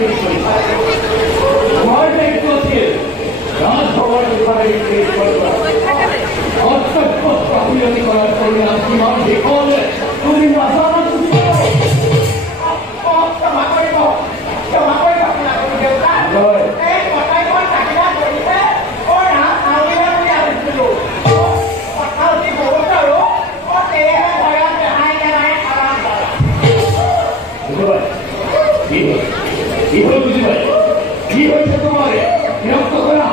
তোমাৰ দায়িত্ব আছে ৰাজভবন বিভাগেৰ অৰ্থবিৰতি কৰাৰ পৰিণাম সীমা বিফল তুমি আসানা তুমি ক্ষমা কৰিব আপোনালোক দেউতা এই কথাই মই থাকিলা কৰিছে ৰাম আঙিলে বুলি ভাবিছিলোঁ কথা অতি বহুত আৰু সেয়েহে ভয়ত দেখাই দেখাই আৰাম কি হল বুঝি ভাই কি হয়েছে তোমাৰ বিৰক্ত কৰা